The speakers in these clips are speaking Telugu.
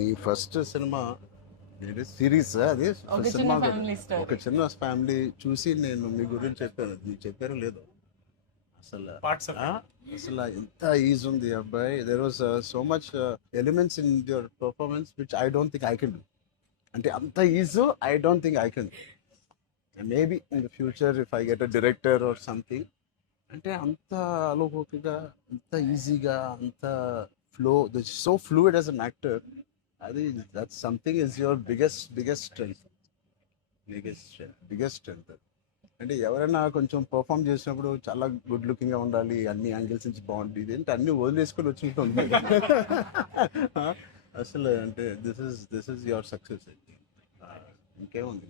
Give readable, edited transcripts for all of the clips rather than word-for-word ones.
నీ ఫస్ట్ సినిమా సిరీస్ అది సినిమా ఒక చిన్న ఫ్యామిలీ చూసి నేను మీ గురించి చెప్పాను, మీకు చెప్పారో లేదో అసలు అసలు ఎంత ఈజ్ ఉంది అబ్బాయి. There was so much elements in your performance which I don't think I can do. అంటే అంత ease I don't think I can. Maybe in the future if I get a director or something, అంటే అంత అలోకిగా, అంత ఈజీగా, అంత flow, so fluid as an actor. అది that something is your biggest strength. Biggest strength. అంటే ఎవరైనా కొంచెం పర్ఫామ్ చేసినప్పుడు చాలా గుడ్ లుకింగ్ గా ఉండాలి, అన్ని యాంగిల్స్ నుంచి బాగుంటుంది అంటే అన్ని వదిలేసుకొని వచ్చినట్టు అసలు. అంటే దిస్ ఇస్ యువర్ సక్సెస్. ఇంకేముంది,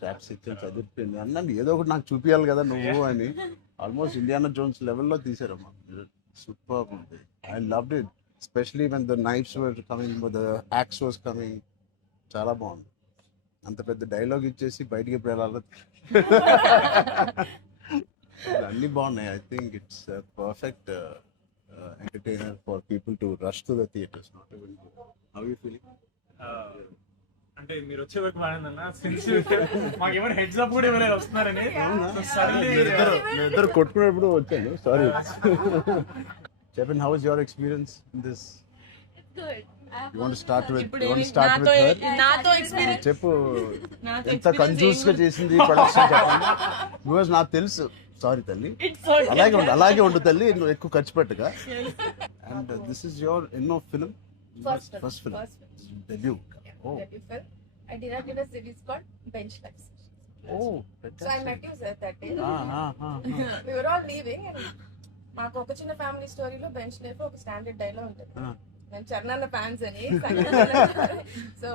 చాప్స్ ఇచ్చాను, చదివిపోయింది అన్నాను, ఏదో ఒకటి నాకు చూపించాలి కదా నువ్వు అని. ఆల్మోస్ట్ ఇండియానా జోన్స్ లెవెల్లో తీసారమ్మా. సూపర్ ఉంది. I loved it, especially when the knives were coming, the axe was coming. చాలా బాగుంది. అంత పెద్ద డైలాగ్ ఇచ్చేసి బయటికి ఎప్పుడు వెళ్ళాలి. అన్ని బాగున్నాయి. I think it's perfect entertainer for people to rush to the theatres. Not even how you feeling? అంటే మీరు వచ్చే వరకు బాగుందన్న, మాకేమైనా హెడ్స్ అప్ కూడా ఎవరైనా వస్తున్నారని ఇద్దరు కొట్టుకునేప్పుడు వచ్చాను. సారీ. చెప్పండి, how is your experience in this? You want to start with her? నాతో ఎక్స్పీరియన్స్ చెప్పు, ఎంత కన్ఫ్యూజ్ గా చేసింది ప్రొడక్షన్ చెప్పండి. బికాజ్ నాకు తెలుసు. సారీ తల్లి, అలాగే ఉండు తల్లి, నువ్వు ఎక్కువ ఖర్చు పెట్టగా. అండ్ దిస్ ఇస్ యువర్ ఎన్నో film? First film, debut. Oh. I directed a series called Bench Lives. Oh, so I met you sir that day. We were all leaving and మాకు ఒక చిన్న ఫ్యామిలీ స్టోరీలో బెంచ్ లైఫ్ ఒక స్టాండర్డ్ డైలాగ్ ఉంటుంది. నేను చరణ్ ఫ్యాన్స్ అని. So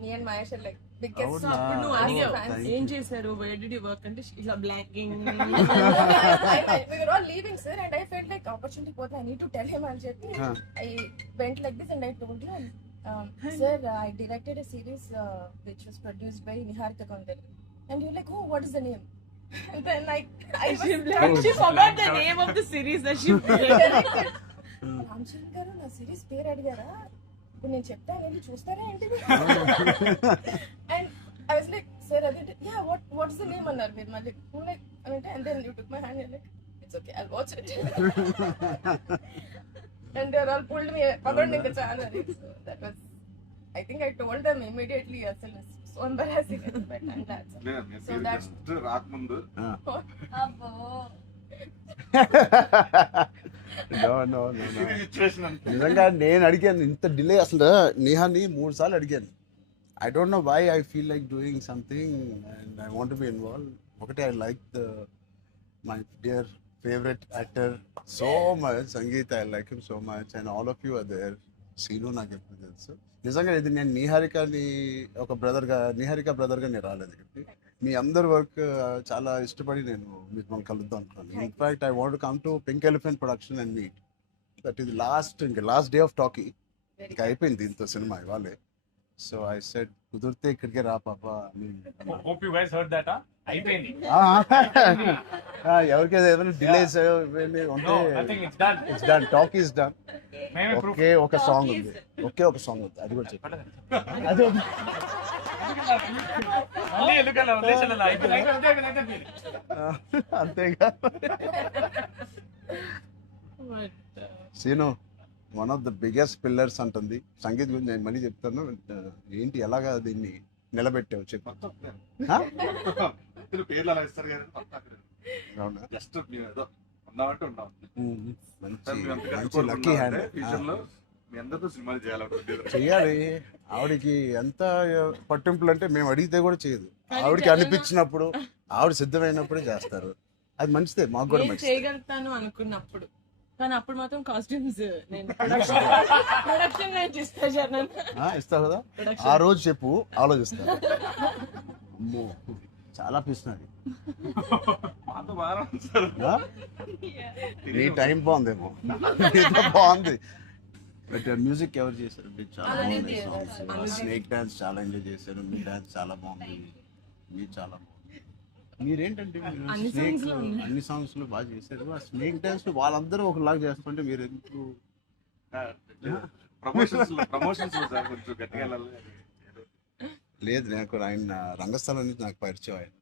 me and Mahesh like biggest. అప్పుడు నువ్వు అడిగావు ఏం చేశారు, వేర్ డిడ్ యు వర్క్ అంటే ఇట్లా blocking. We were all leaving sir and I felt like opportunity పోతే I need to tell him అని చెప్పి I went like this and I told him, sir, I directed a series which was produced by Niharika Kondal. And you're like, oh, what is the name? And then she forgot the name of the series that she directed. Ramachandra గారు నా సిరీస్ పేరు అడిగారా, ఇప్పుడు నేను చెప్తాను వెళ్ళి చూస్తారా ఏంటి? And I was like, sir అదే యా వాట్స్ ద నేమ్ అన్నారు మీరు మళ్ళీ లైక్ అంటే. And then you took my hand like it's okay I'll watch it. and they all pulled me around in the channel. So that was, I think I told them immediately asal so embarrassing but and that's so that's రాకముందు abbo no నిజంగా నేను అడిగాను ఇంత డిలే. అసలు నేహాని 3 సార్లు అడిగాను. I don't know why I feel like doing something and I want to be involve. ఒకటే I like the my dear favorite actor so much, Sangeet, I like him so much and all of you are there. Seenu నాకు ఎప్పుడు తెలుసు. నిజంగా ఇది నేను నిహారికని ఒక బ్రదర్గా, నిహారిక బ్రదర్గా నేను రాలేదు ఇక్కడికి. మీ అందరి వర్క్ చాలా ఇష్టపడి నేను మిమ్మల్ని కలుద్దాం అనుకున్నాను. In fact I want come to pink elephant production and meet. That is last day of talkie. ఇంకా అయిపోయింది దీంతో సినిమా ఇవాళే. సో ఐ సెడ్ కుదిరితే ఇక్కడికే రా పాప అని. Hope you guys heard that. అయిపోయింది. ఎవరికైనా ఏదైనా డిలేస్ ఉంటే it's done. Talk is done. ఒకే ఒక సాంగ్ ఉంది, అది కూడా చెప్పండి. అది అంతేగా. Scene one of the biggest pillars అంటుంది. సంగీత్ గురించి నేను మళ్ళీ చెప్తాను. ఏంటి ఎలాగా దీన్ని నిలబెట్టావు చెప్పు. పేర్లు అలా ఇస్తారు కదా, జస్ట్ ఏదో ఉన్నామంటే ఉన్నాం. మంచి లక్కీ హ్యాండ్. ఫ్యూచర్ లో మీ అందరితో సినిమాలు చెయ్యాలి. ఆవిడకి ఎంత పట్టింపులు అంటే మేము అడిగితే కూడా చేయదు. ఆవిడకి అనిపించినప్పుడు, ఆవిడ సిద్ధమైనప్పుడే చేస్తారు. అది మంచిదే, మాకు కూడా మంచిది. చేయగలుగుతాను అనుకున్నప్పుడు, కానీ అప్పుడు మాత్రం కాస్ట్యూమ్స్ నేను ప్రొడక్షన్ ఇస్తావు కదా. ఆ రోజు చెప్పు, ఆలోచిస్తా. అమ్మో చాలా పిస్తున్నది. నీ టైం బాగుందేమో, బాగుంది. బట్ మ్యూజిక్ ఎవరు చేశారు? చాలా బాగుంది సాంగ్స్. స్నేక్ డాన్స్ చాలా ఎంజాయ్ చేశారు. మీ డాన్స్ చాలా బాగుంది. మీరు చాలా బాగుంది. మీరేంటంటే స్నేక్ అన్ని సాంగ్స్ లో బాగా చేశారు. ఆ స్నేక్ డాన్స్ వాళ్ళందరూ ఒకలాగా చేస్తుంటే మీరు ఎందుకు? ప్రమోషన్స్ సార్ కొంచెం గట్టిగా వెళ్ళాలి. లేదు నాకు ఆయన రంగస్థలం నుంచి నాకు పరిచయం ఆయన.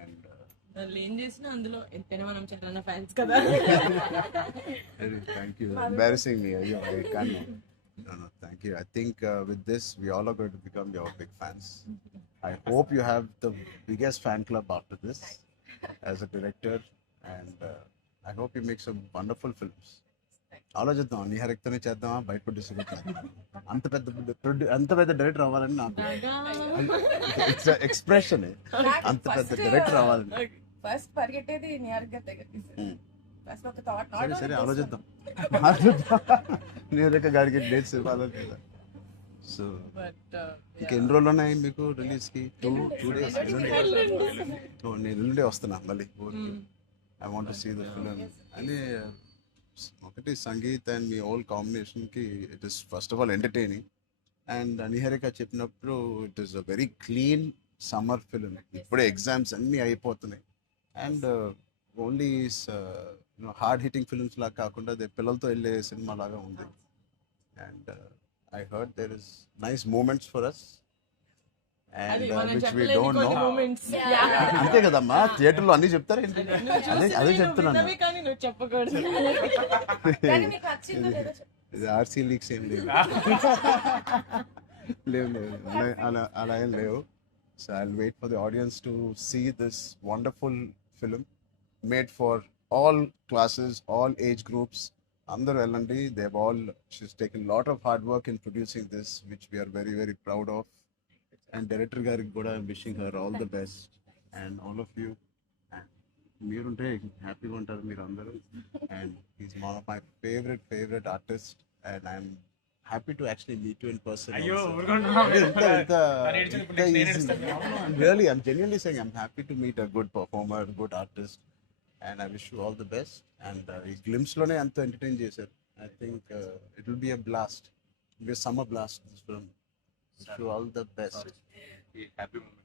అండ్ వాళ్ళు ఏం చేసినా అందులో ఎంతైనా మనం చరణ్ ఫ్యాన్స్ కదా. థ్యాంక్ యూ, ఎంబారసింగ్ మీ. అయ్యో I can't. No, thank you. I think with this we all are going to become your big fans. I hope you have the biggest fan club after this as a director, and I hope you make some wonderful films. ఆలోచిద్దాం, నిహారికతోనే చేద్దామా, బయట డిస్ట్రిబ్యూట్ అంత పెద్ద డైరెక్టర్ అవ్వాలని నాకు ఎక్స్ప్రెషన్. అంత పెద్ద డైరెక్టర్ అవ్వాలని ఫస్ట్ పరిగెట్టేది నిహారిక దగ్గరికి సార్. ఫస్ట్ ఒక థాట్ సరే సరే ఆలోచిద్దాం. నిహారిక గారికి డేట్స్ ఇవ్వాలని కదా. సో బట్ ఇంకెన్ని రోజులు ఉన్నాయి మీకు రిలీజ్ కి? Two days. నేను ఎల్లుండే వస్తున్నా మళ్ళీ. I want to see the film. అని ఒకటి సంగీత్ అండ్ మీ ఓల్ కాంబినేషన్ కి it is first of all entertaining. And Niharika చెప్పినప్పుడు it is a very clean summer film. ఇప్పుడే ఎగ్జామ్స్ అన్నీ అయిపోతున్నాయి. And only hard hitting films లాగా కాకుండా అదే పిల్లలతో వెళ్ళే సినిమా లాగా ఉంది. And I heard there is nice moments for us and which we don't know. Moments అంతే కదమ్మా, థియేటర్లో అన్ని చెప్తారు ఏంటి? అదే చెప్తున్నాను. కానీ నువ్వు చెప్పకూడదు. కానీ మీకు నచ్చిందో లేదో చెప్పండి. ఇది ఆర్సీ లీక్స్ ఏం లేవు. లేవు అలా ఏం లేవు. So I will wait for the audience to see this wonderful film made for all classes, all age groups. అందరూ వెళ్ళండి. she's taken a lot of hard work in producing this, which we are very very proud of. And director గారికి కూడా I'm wishing her all the best and all of you. And మీరుంటే హ్యాపీగా ఉంటారు మీరు అందరూ. And he's one of my favorite artists and I'm happy to actually meet you in person. అయ్యో also. ఊరుకోండి. Really, I'm genuinely saying I'm happy to meet a good performer, good artist. And I wish you all the best. And ఈ glimpse లోనే అంత ఎంటర్టైన్ చేశారు. I think it will be a blast. It will be a summer blast, this film. Wish you all the best. ఈ హ్యాపీ మూమెంట్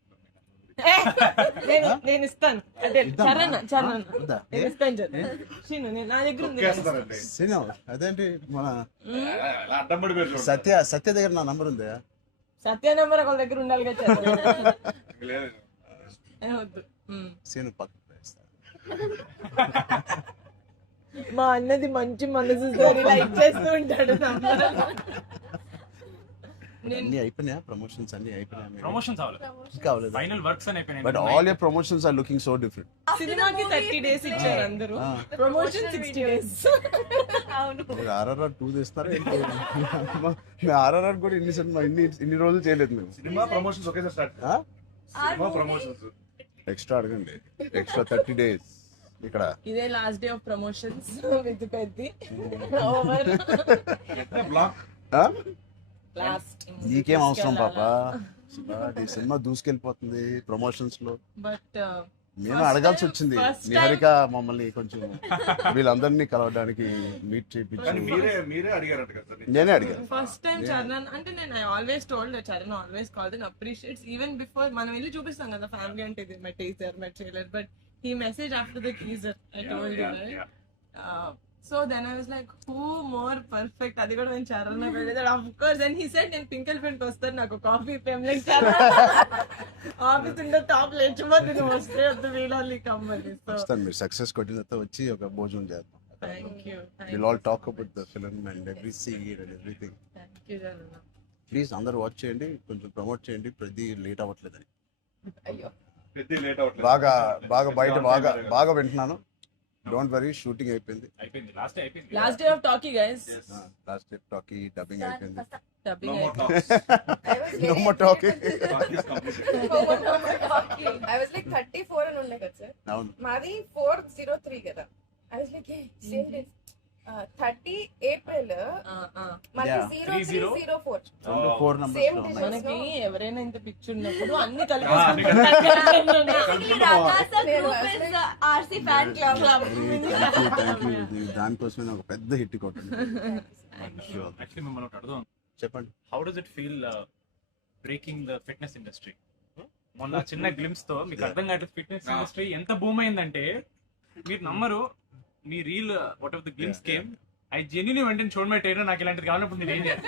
నేను ఇస్తాను. అంటే ఇద్దామా? చరణ్ వద్దా? నేను ఇస్తాను చరణ్. శ్రీను, నా దగ్గర ఉంది. తొక్కేస్తారండి. సినిమా అదేంటి మన అడ్డం పడిపోయారు. సత్య దగ్గర నా నంబర్ ఉందా? సత్య నెంబర్ ఒకళ్ళ దగ్గర ఉండాలి కదా చరణ్. లేదు. వద్దు. సీను పక్కన వేస్తా. మా అన్నది మంచి మనసు సార్, లైక్ చేస్తూ ఉంటాడు. అన్ని అయిపోయినాయా? ప్రమోషన్స్ అన్ని అయిపోయినాయా? ప్రమోషన్స్ అవ్వలేదు, ఇంకా అవ్వలేదు. ఫైనల్ వర్క్స్ అని అయిపోయినాయి. But all your promotions are looking so different. సినిమాకి 30 days ఇచ్చారు అందరూ, ప్రమోషన్ 60 days. అవును. మీరు RRR 2 తీస్తారా? మేము RRR కూడా ఇన్ని రోజులు చేయలేదు మేము. సినిమా ప్రమోషన్స్ ఒకేసారి స్టార్ట్. ఆ? సినిమా ప్రమోషన్స్ ఎక్స్ట్రా అడగండి. ఎక్స్ట్రా 30 days ఇక్కడ. ఇదే last day of promotions with Peddi over block. ఆ? లాస్ట్. నీకేం అవసరం పాపా? ఈ సినిమా దూసుకెళ్ళిపోతుంది ప్రమోషన్స్ లో. బట్ మేము అడగాల్సి వచ్చింది. నిహారిక మమ్మల్ని కొంచెం వీళ్ళందరినీ కలవడానికి మీట్ కానీ చేయించి మీరే అడిగారంట కదా సార్. నేనే అడిగాను. ఫస్ట్ టైం చరణ్ అంటే నేను I always told Charan always called and appreciates even before మనం వెళ్ళి చూపిస్తాం కదా ఫ్యామిలీ అంటే ఇది my teaser my trailer, but he messaged after the teaser. I told you, right? So then I was like, who more perfect? అది కూడా నేను చరణ్ వెళ్ళేది. Of course, and he said నేను పింకల్ ఫీల్డ్ వస్తాను, నాకు కాఫీ ఫేమ్ లైక్ ఆఫీస్ ఉండే టాప్ లేచిపోతే నువ్వు వస్తే వద్దు వీళ్ళని కమ్మని. సో వస్తాను. మీరు సక్సెస్ కొట్టిన తర్వాత వచ్చి ఒక భోజనం చేద్దాం. Thank you. We'll all talk about the film and every scene and everything. Thank you Charan. Please అందరూ వాచ్ చేయండి, కొంచెం ప్రమోట్ చేయండి. ప్రతి లేట్ అవ్వట్లేదని అయ్యో పెద్ద లేట్ అవ్వట్లేదు. బాగా బయట బాగా వింటున్నాను. డోంట్ వరీ, షూటింగ్ అయిపోయింది. అయిపోయింది, లాస్ట్ డే అయిపోయింది. Last day of talkie guys. Last day talkie dubbing అయిపోయింది. డబ్బింగ్ No more అయిపోయింది. talks. I was No very more talking. Talk is completed. I was like 34 అని ఉండే కదా సార్. అవును. మాది 403 కదా. I was like same day 30 April మనకి Yeah. 0304 రెండు 4 Same numbers లో day. ఉన్నాయి. మనకి ఎవరైనా ఇంత పిక్చర్ ఉన్నప్పుడు అన్ని అన్ని Thank you. దానికోసమే ఒక పెద్ద హిట్ కొట్టండి. యాక్చువల్లీ మిమ్మల్ని ఒకటి అడుగుదాం. చెప్పండి. How does it feel breaking the fitness industry? మొన్న చిన్న గ్లిమ్స్ తో మీకు అర్థం కావట్లేదు ఫిట్నెస్ ఇండస్ట్రీ ఎంత బూమ్ అయిందంటే మీరు నమ్మరు. మీ reel what of the glimpse came I genuinely వెంట చూడమే ట్రైనర్ నాకు ఇలాంటిది కావాలన్నప్పుడు నేను ఏం చేయాలి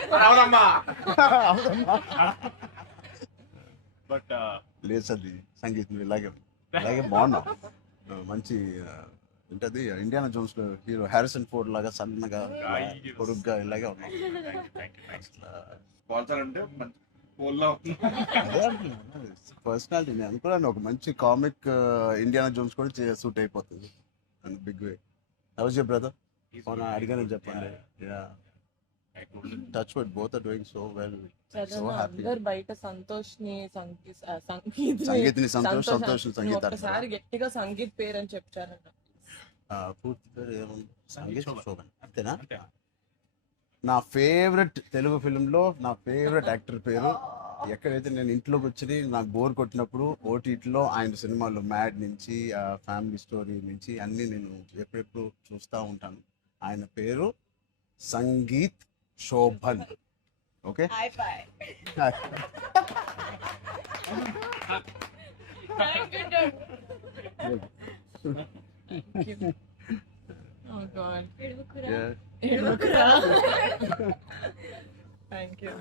బట్ లేదు సది సంగీత్ నువ్వు ఇలాగే బాగున్నావు. మంచి ఏంటది ఇండియానా జోన్స్ లో హీరో హ్యారిసన్ ఫోర్డ్ లాగా సన్నగా పొడుగ్గా ఇలాగే ఉన్నావు. స్పాన్సర్ అంటే మంచి పోల్లా పర్సనాలిటీ నేను అనుకున్నాను ఒక మంచి కామిక్ ఇండియానా జోన్స్ కూడా సూట్ అయిపోతుంది and big way. How's your brother? అడిగాను చెప్పండి. Touch wood both are doing so well. So happy. అందరు బయట సంతోష్ ని సంగీత్ని సంతోష్ సంగీత ఒకసారి గట్టిగా సంగీత్ పేరు అని చెప్పారంట. పూర్తి పేరు ఏముంది? సంగీత్ శోభన్ అంతేనా? నా ఫేవరెట్ తెలుగు ఫిల్మ్లో నా ఫేవరెట్ యాక్టర్ పేరు. ఎక్కడైతే నేను ఇంట్లోకి వచ్చి నాకు బోర్ కొట్టినప్పుడు ఓటీటీలో ఆయన సినిమాలు మ్యాడ్ నుంచి ఫ్యామిలీ స్టోరీ నుంచి అన్నీ నేను ఎప్పుడెప్పుడు చూస్తూ ఉంటాను. ఆయన పేరు Sangeeth Shobhan. Okay Oh God. Yeah. Thank you.